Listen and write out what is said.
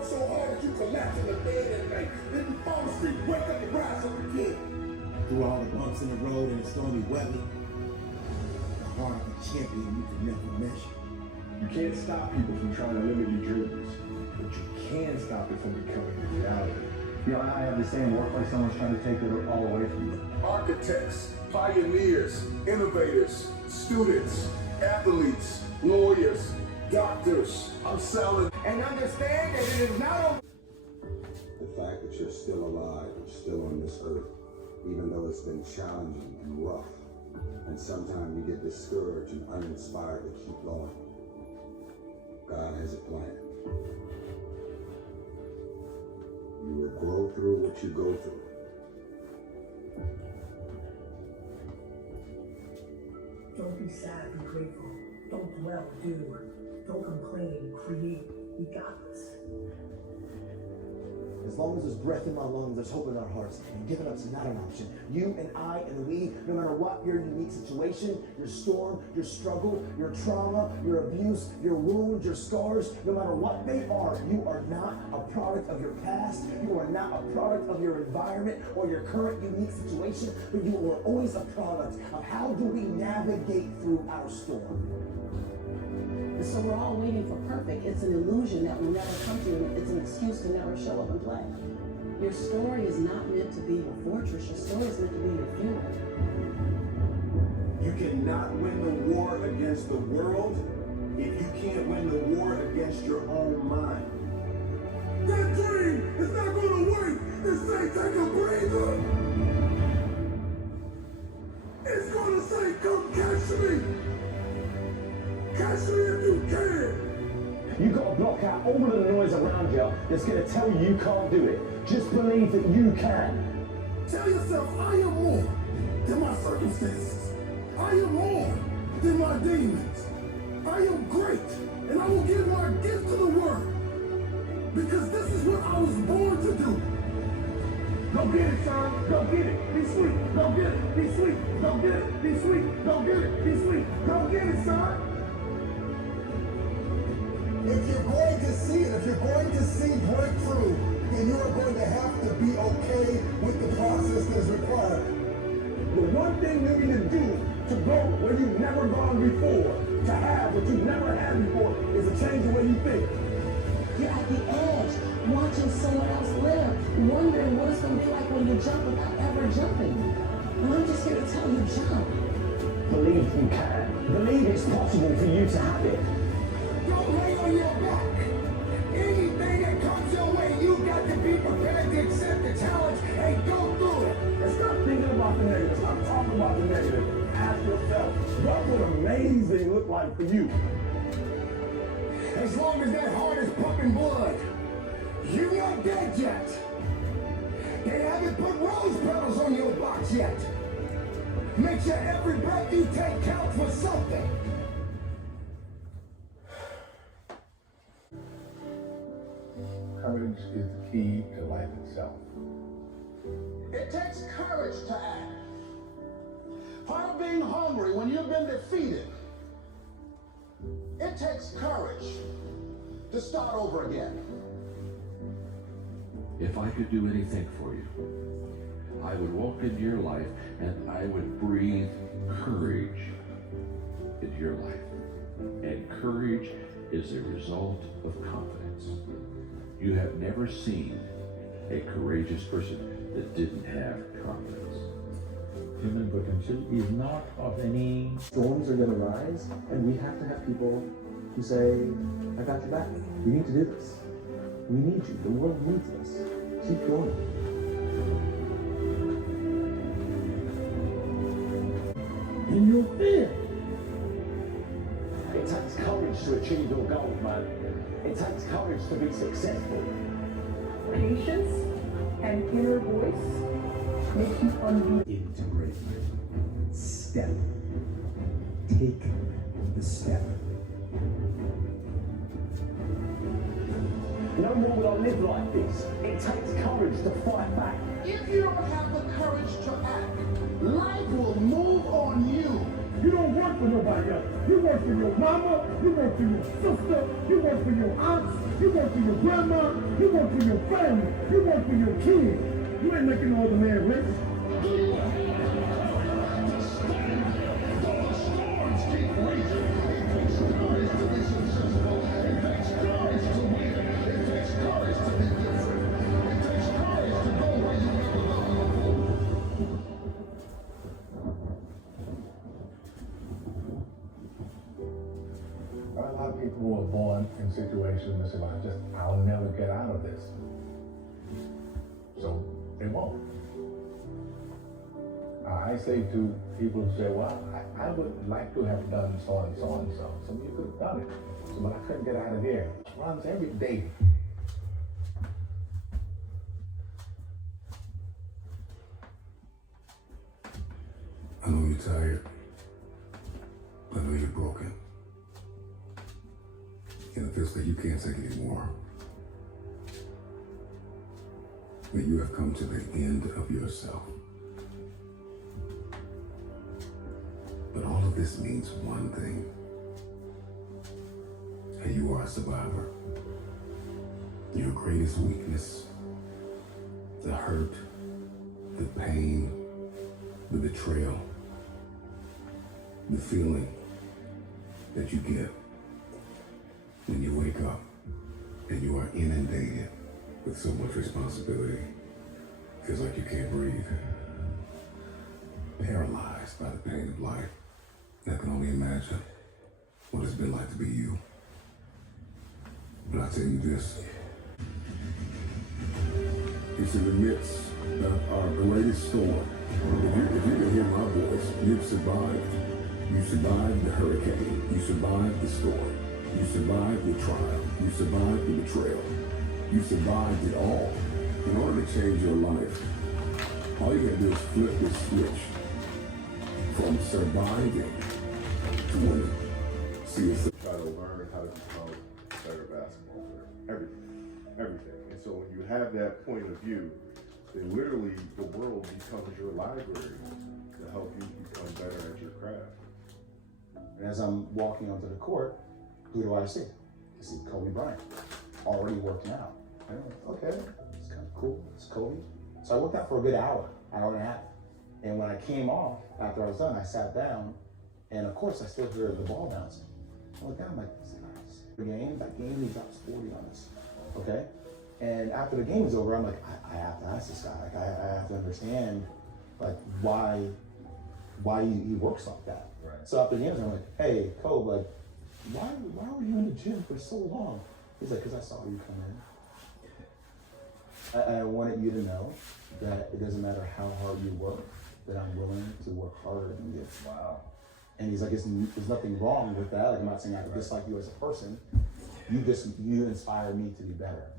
work so hard that you collapse in the bed at night. Then you fall asleep, wake up and rise up again. Through all the bumps in the road and the stormy weather, the heart of a champion you can never measure. You can't stop people from trying to limit your dreams, but you can stop it from becoming a reality. You know, I have the same work like someone's trying to take it all away from you. Architects, pioneers, innovators, students, athletes, lawyers, doctors. I'm selling. And understand that it is not over. The fact that you're still alive, you're still on this earth, even though it's been challenging and rough, and sometimes you get discouraged and uninspired to keep going. God has a plan. You will grow through what you go through. Don't be sad, be grateful. Don't dwell, do. Don't complain, create. We got this. As long as there's breath in my lungs, there's hope in our hearts, and giving up's not an option. You and I and we, no matter what your unique situation, your storm, your struggle, your trauma, your abuse, your wounds, your scars, no matter what they are, you are not a product of your past. You are not a product of your environment or your current unique situation, but you are always a product of how do we navigate through our storm. And so we're all waiting for perfect. It's an illusion that will never come to you. It's an excuse to never show up and play. Your story is not meant to be your fortress. Your story is meant to be your fuel. You cannot win the war against the world if you can't win the war against your own mind. That dream is not going to wait and say, take a breather. It's going to say, come catch me. Catch me if you can. You've got to block out all of the noise around you that's going to tell you you can't do it. Just believe that you can. Tell yourself, I am more than my circumstances. I am more than my demons. I am great, and I will give my gift to the world. Because this is what I was born to do. Go get it, son. Go get it. Be sweet. Go get it. Be sweet. Go get it. Be sweet. Go get it. Be sweet. Go get it, son. If you're going to see it, if you're going to see breakthrough, then you are going to have to be okay with the process that's required. The one thing you need to do to go where you've never gone before, to have what you've never had before, is to change the way you think. You're at the edge, watching someone else live, wondering what it's going to be like when you jump without ever jumping. And I'm just here to tell you, jump. Believe you can. Believe it's possible for you to have it. Don't lay on your back. Anything that comes your way, you got to be prepared to accept the challenge and go through it. And stop thinking about the negative. Stop talking about the negative. Ask yourself, what would amazing look like for you? As long as that heart is pumping blood, you're not dead yet. They haven't put rose petals on your box yet. Make sure every breath you take counts for something. Courage is the key to life itself. It takes courage to act. Part of being hungry when you've been defeated. It takes courage to start over again. If I could do anything for you, I would walk into your life and I would breathe courage into your life. And courage is a result of confidence. You have never seen a courageous person that didn't have confidence. Human potential is not of any... Storms are going to rise, and we have to have people who say, I got your back. We need to do this. We need you. The world needs us. Keep going. And you'll fear. It takes courage to achieve your goals, man. It takes courage to be successful. Patience and inner voice make you unbeatable. Integrate. Step. Take the step. No more will I live like this. It takes courage to fight back. If you don't have the courage to act, life will move on you. You don't work for nobody else. You work for your mama, you work for your sister, you work for your aunts, You work for your grandma. You work for your family. You work for your kids. You ain't making no other man rich. A lot of people who are born in situations and say, well, I'll never get out of this. So they won't. I say to people who say, well, I would like to have done so and so and so. Some of you could have done it. So, but I couldn't get out of here. It runs every day. I know you're tired. I know you're broken. And it feels like you can't take it anymore. That you have come to the end of yourself. But all of this means one thing. That you are a survivor. Your greatest weakness, the hurt, the pain, the betrayal, the feeling that you get when you wake up and you are inundated with so much responsibility. Feels like you can't breathe. Paralyzed by the pain of life. I can only imagine what it's been like to be you. But I tell you this. It's in the midst of our greatest storm. If you can hear my voice, you've survived. You survived the hurricane. You survived the storm. You survived the trial. You survived the betrayal. You survived it all. In order to change your life, all you gotta do is flip this switch from surviving to winning. See, it's Try to learn how to become a better basketball player. Everything. And so when you have that point of view, then literally the world becomes your library to help you become better at your craft. And as I'm walking onto the court, who do I see? I see Kobe Bryant, already working out. And I'm like, okay, it's kind of cool. It's Kobe. So I worked out for a good hour and a half. And when I came off, after I was done, I sat down, and of course I still hear the ball bouncing. I look down, I'm like, this is nice. That game, he drops 40 on us. Okay? And after the game is over, I'm like, I have to ask this guy. Like, I have to understand, like, why he works like that. Right. So after the game, I'm like, hey, Kobe, like, why were you in the gym for so long? He's like, because I saw you come in. I wanted you to know that it doesn't matter how hard you work, that I'm willing to work harder than you. Wow. And he's like, there's nothing wrong with that. Like, I'm not saying I dislike you as a person. You inspire me to be better.